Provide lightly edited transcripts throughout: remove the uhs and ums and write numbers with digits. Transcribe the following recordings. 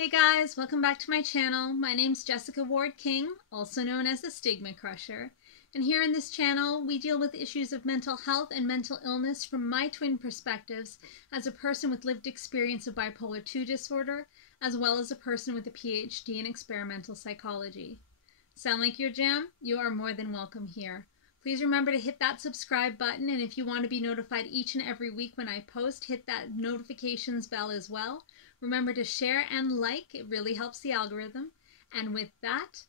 Hey guys, welcome back to my channel. My name's Jessica Ward King, also known as the Stigma Crusher. And here in this channel, we deal with issues of mental health and mental illness from my twin perspectives as a person with lived experience of bipolar II disorder, as well as a person with a PhD in experimental psychology. Sound like your jam? You are more than welcome here. Please remember to hit that subscribe button, and if you want to be notified each and every week when I post, hit that notifications bell as well. Remember to share and like, it really helps the algorithm. And with that,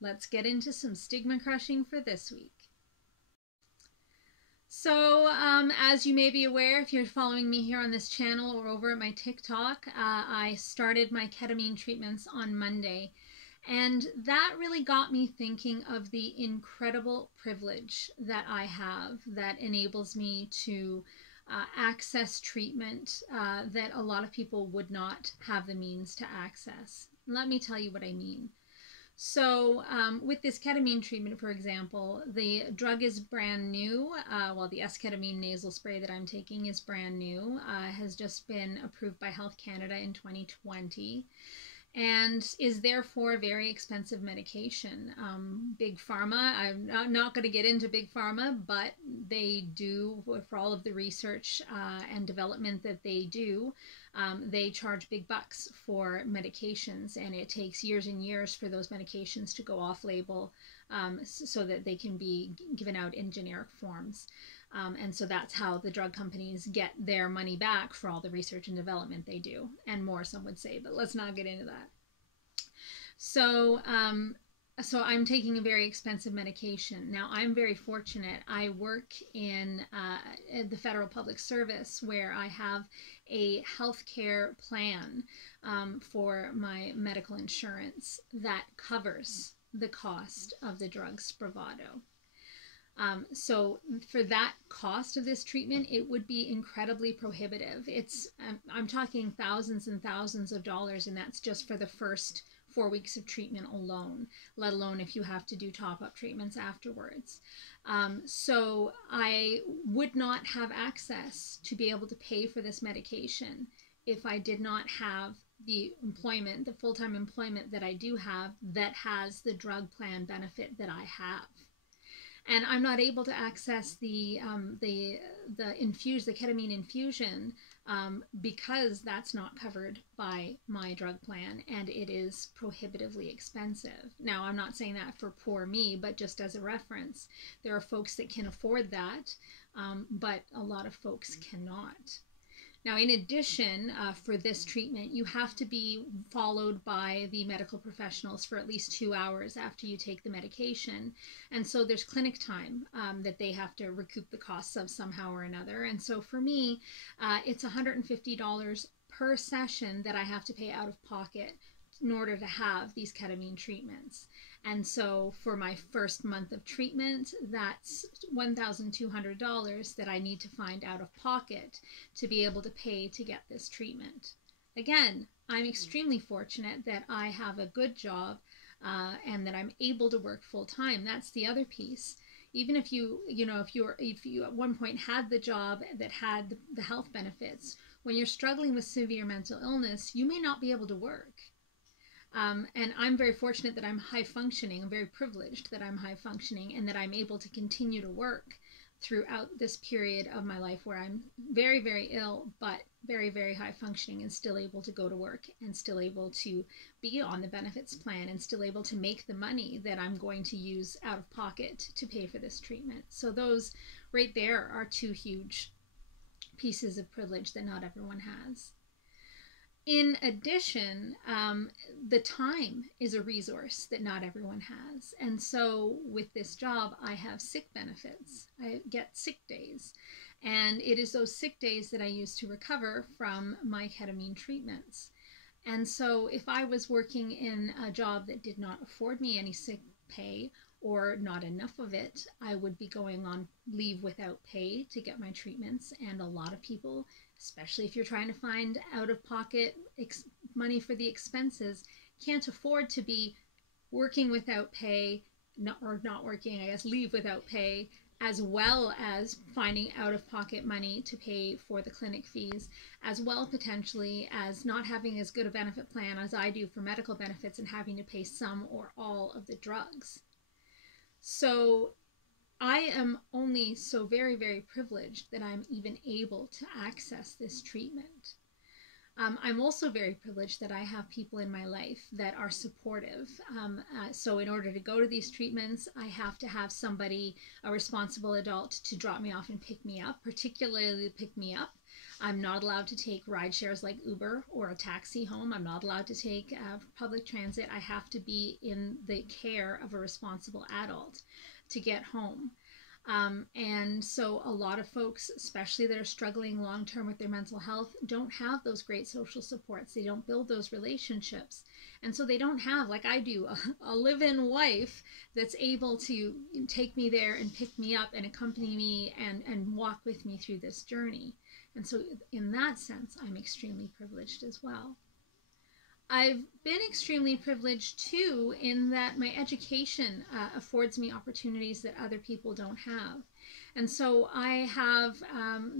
let's get into some stigma crushing for this week. So, as you may be aware, if you're following me here on this channel or over at my TikTok, I started my ketamine treatments on Monday. And that really got me thinking of the incredible privilege that I have that enables me to access treatment that a lot of people would not have the means to access. Let me tell you what I mean. So with this ketamine treatment, for example, the drug is brand new. Well, the S-ketamine nasal spray that I'm taking is brand new, has just been approved by Health Canada in 2020. And is therefore a very expensive medication. Big Pharma, I'm not going to get into Big Pharma, but they do, for all of the research and development that they do, they charge big bucks for medications, and it takes years and years for those medications to go off-label so that they can be given out in generic forms. And so that's how the drug companies get their money back for all the research and development they do, and more, some would say, but let's not get into that. So, so I'm taking a very expensive medication. Now, I'm very fortunate. I work in the federal public service where I have a healthcare plan for my medical insurance that covers the cost of the drug Spravato. So for that cost of this treatment, it would be incredibly prohibitive. I'm talking thousands and thousands of dollars, and that's just for the first 4 weeks of treatment alone, let alone if you have to do top-up treatments afterwards. So I would not have access to be able to pay for this medication if I did not have the employment, the full-time employment that I do have that has the drug plan benefit that I have. And I'm not able to access the ketamine infusion because that's not covered by my drug plan, and it is prohibitively expensive. Now, I'm not saying that for poor me, but just as a reference, there are folks that can afford that, but a lot of folks cannot. Now, in addition, for this treatment, you have to be followed by the medical professionals for at least 2 hours after you take the medication. And so there's clinic time that they have to recoup the costs of somehow or another. And so for me, it's $150 per session that I have to pay out of pocket in order to have these ketamine treatments. And so for my first month of treatment, that's $1,200 that I need to find out of pocket to be able to pay to get this treatment. Again, I'm extremely fortunate that I have a good job and that I'm able to work full time. That's the other piece. Even if you at one point had the job that had the health benefits, when you're struggling with severe mental illness, you may not be able to work. And I'm very fortunate that I'm high functioning. I'm very privileged that I'm high functioning and that I'm able to continue to work throughout this period of my life where I'm very, very ill, but very, very high functioning and still able to go to work and still able to be on the benefits plan and still able to make the money that I'm going to use out of pocket to pay for this treatment. So those right there are two huge pieces of privilege that not everyone has. In addition, the time is a resource that not everyone has. And so with this job, I have sick benefits. I get sick days. And it is those sick days that I use to recover from my ketamine treatments. And so if I was working in a job that did not afford me any sick pay or not enough of it, I would be going on leave without pay to get my treatments. And a lot of people, especially if you're trying to find out-of-pocket money for the expenses, can't afford to be working without pay, or not working, I guess, leave without pay, as well as finding out-of-pocket money to pay for the clinic fees, as well potentially as not having as good a benefit plan as I do for medical benefits and having to pay some or all of the drugs. So I am only so very, very privileged that I'm even able to access this treatment. I'm also very privileged that I have people in my life that are supportive. So in order to go to these treatments, I have to have somebody, a responsible adult, to drop me off and pick me up, particularly pick me up. I'm not allowed to take ride shares like Uber or a taxi home. I'm not allowed to take public transit. I have to be in the care of a responsible adult to get home. And so a lot of folks, especially that are struggling long-term with their mental health, don't have those great social supports. They don't build those relationships. And so they don't have, like I do, a live-in wife that's able to take me there and pick me up and accompany me and walk with me through this journey. And so in that sense, I'm extremely privileged as well. I've been extremely privileged too in that my education affords me opportunities that other people don't have. And so I have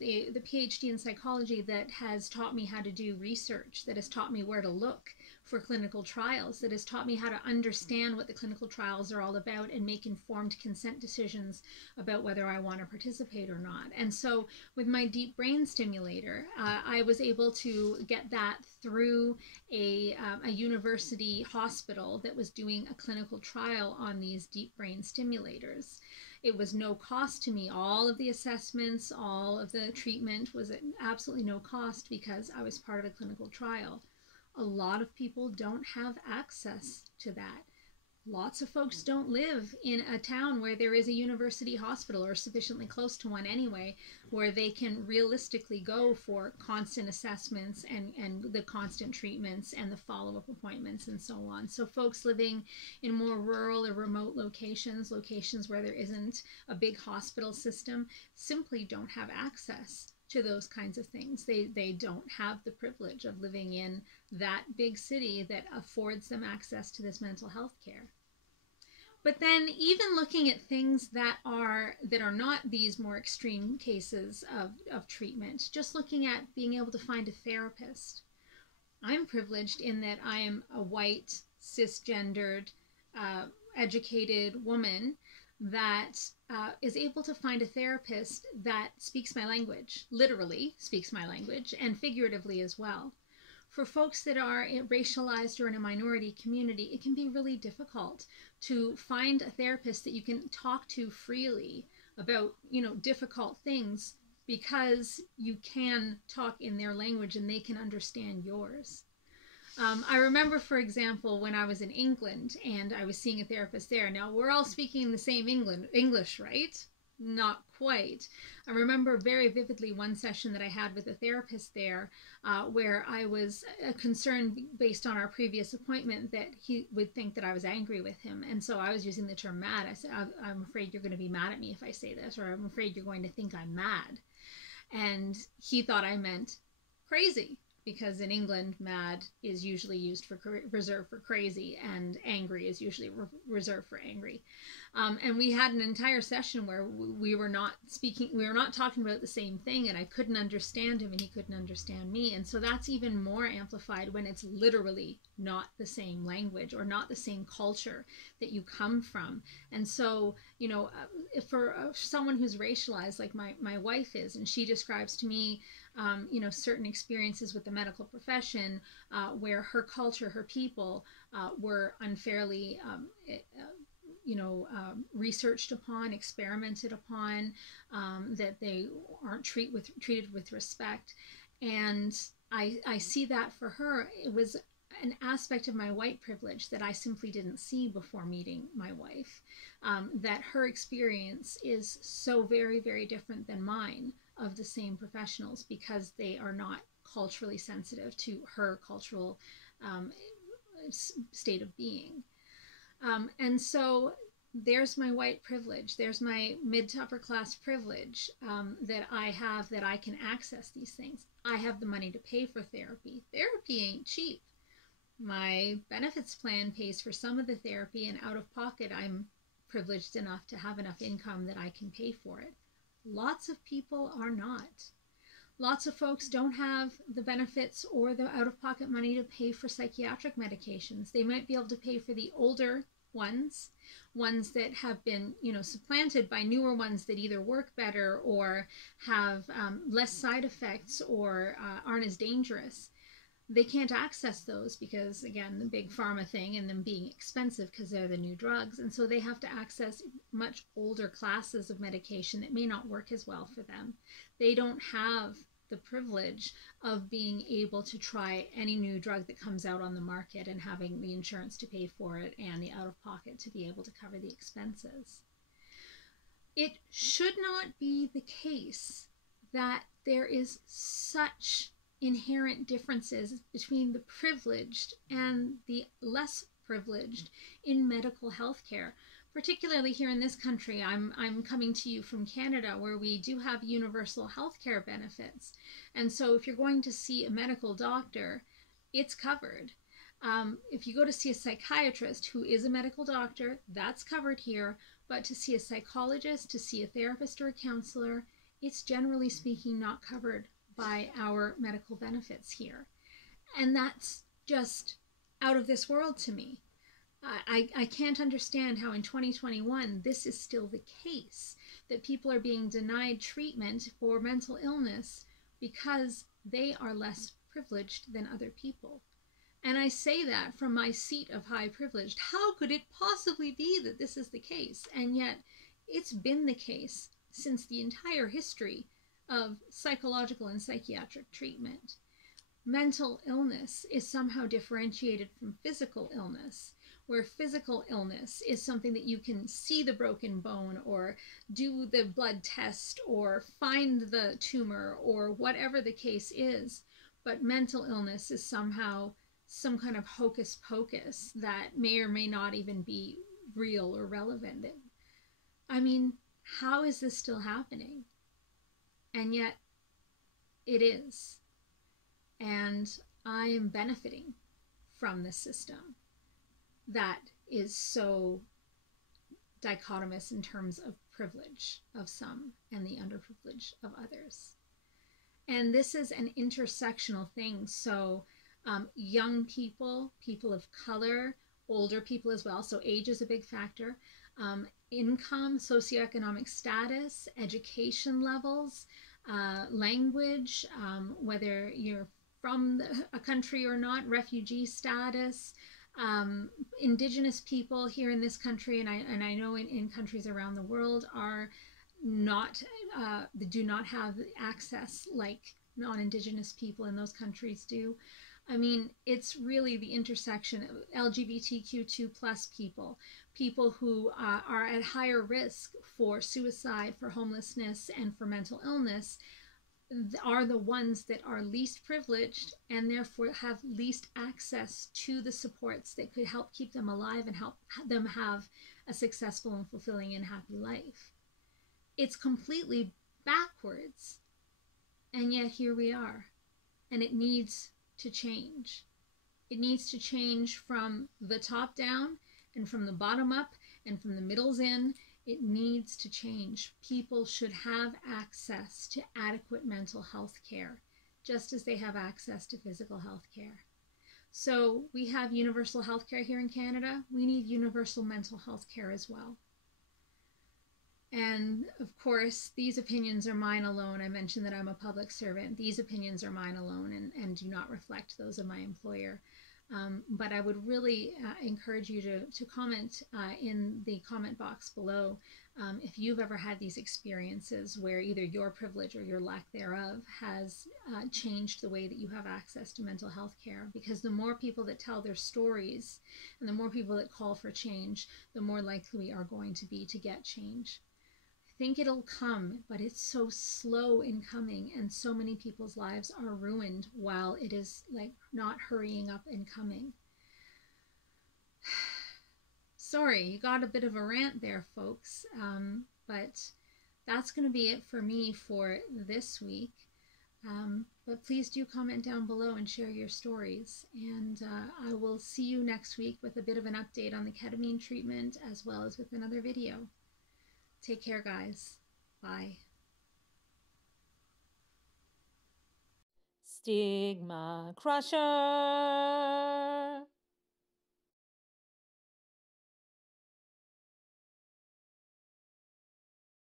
the PhD in psychology that has taught me how to do research, that has taught me where to look for clinical trials, that has taught me how to understand what the clinical trials are all about and make informed consent decisions about whether I want to participate or not. And so with my deep brain stimulator, I was able to get that through a university hospital that was doing a clinical trial on these deep brain stimulators. It was no cost to me. All of the assessments, all of the treatment was at absolutely no cost because I was part of a clinical trial. A lot of people don't have access to that. Lots of folks don't live in a town where there is a university hospital or sufficiently close to one anyway, where they can realistically go for constant assessments and the constant treatments and the follow-up appointments and so on. So folks living in more rural or remote locations where there isn't a big hospital system, simply don't have access to those kinds of things. They don't have the privilege of living in that big city that affords them access to this mental health care. But then even looking at things that are not these more extreme cases of treatment, just looking at being able to find a therapist. I'm privileged in that I am a white, cisgendered, educated woman that is able to find a therapist that speaks my language, literally speaks my language, and figuratively as well. For folks that are racialized or in a minority community, it can be really difficult to find a therapist that you can talk to freely about, difficult things, because you can talk in their language and they can understand yours. I remember, for example, when I was in England and I was seeing a therapist there. Now, we're all speaking the same English, right? Not quite. I remember very vividly one session that I had with a therapist there where I was concerned, based on our previous appointment, that he would think that I was angry with him. And so I was using the term mad. I said, I'm afraid you're going to be mad at me if I say this, or I'm afraid you're going to think I'm mad. And he thought I meant crazy, because in England, mad is usually used for reserved for crazy, and angry is usually reserved for angry. And we had an entire session where we were not talking about the same thing, and I couldn't understand him and he couldn't understand me. And so that's even more amplified when it's literally not the same language or not the same culture that you come from. And so, for someone who's racialized like my wife is, and she describes to me certain experiences with the medical profession where her culture, her people were unfairly researched upon, experimented upon, that they aren't treated with respect. And I see that for her, it was an aspect of my white privilege that I simply didn't see before meeting my wife, that her experience is so very, very different than mine of the same professionals, because they are not culturally sensitive to her cultural state of being. And so there's my white privilege. There's my mid to upper class privilege that I have, that I can access these things. I have the money to pay for therapy. Therapy ain't cheap. My benefits plan pays for some of the therapy, and out of pocket, I'm privileged enough to have enough income that I can pay for it. Lots of people are not. Lots of folks don't have the benefits or the out-of-pocket money to pay for psychiatric medications. They might be able to pay for the older ones that have been, supplanted by newer ones that either work better or have less side effects or aren't as dangerous. They can't access those because, again, the big pharma thing and them being expensive because they're the new drugs. And so they have to access much older classes of medication that may not work as well for them. They don't have the privilege of being able to try any new drug that comes out on the market and having the insurance to pay for it and the out-of-pocket to be able to cover the expenses. It should not be the case that there is such inherent differences between the privileged and the less privileged in medical health care. Particularly here in this country, I'm coming to you from Canada, where we do have universal health care benefits. And so if you're going to see a medical doctor, it's covered. If you go to see a psychiatrist who is a medical doctor, that's covered here. But to see a psychologist, to see a therapist or a counselor, it's generally speaking not covered by our medical benefits here. And that's just out of this world to me. I can't understand how in 2021 this is still the case, that people are being denied treatment for mental illness because they are less privileged than other people. And I say that from my seat of high privilege. How could it possibly be that this is the case? And yet it's been the case since the entire history of psychological and psychiatric treatment. Mental illness is somehow differentiated from physical illness, where physical illness is something that you can see the broken bone or do the blood test or find the tumor or whatever the case is. But mental illness is somehow some kind of hocus pocus that may or may not even be real or relevant. I mean, how is this still happening? And yet it is. And I am benefiting from this system that is so dichotomous in terms of privilege of some and the underprivilege of others. And this is an intersectional thing. So young people, people of color, older people as well. So age is a big factor. Income, socioeconomic status, education levels, language, whether you're from a country or not, refugee status, indigenous people here in this country, and I know in countries around the world are not, do not have access like non-indigenous people in those countries do. I mean, it's really the intersection of LGBTQ2+ people, people who are at higher risk for suicide, for homelessness, and for mental illness, are the ones that are least privileged and therefore have least access to the supports that could help keep them alive and help them have a successful and fulfilling and happy life. It's completely backwards, and yet here we are, and it needs to change. It needs to change from the top down and from the bottom up and from the middles in. It needs to change. People should have access to adequate mental health care, just as they have access to physical health care. So we have universal health care here in Canada. We need universal mental health care as well. And of course, these opinions are mine alone. I mentioned that I'm a public servant. These opinions are mine alone and do not reflect those of my employer. But I would really encourage you to comment in the comment box below if you've ever had these experiences where either your privilege or your lack thereof has changed the way that you have access to mental health care. Because the more people that tell their stories and the more people that call for change, the more likely we are going to be to get change. I think it'll come, but it's so slow in coming, and so many people's lives are ruined while it is like not hurrying up and coming. Sorry, you got a bit of a rant there, folks, but that's going to be it for me for this week. But please do comment down below and share your stories. And I will see you next week with a bit of an update on the ketamine treatment as well as with another video. Take care, guys. Bye. Stigma Crusher.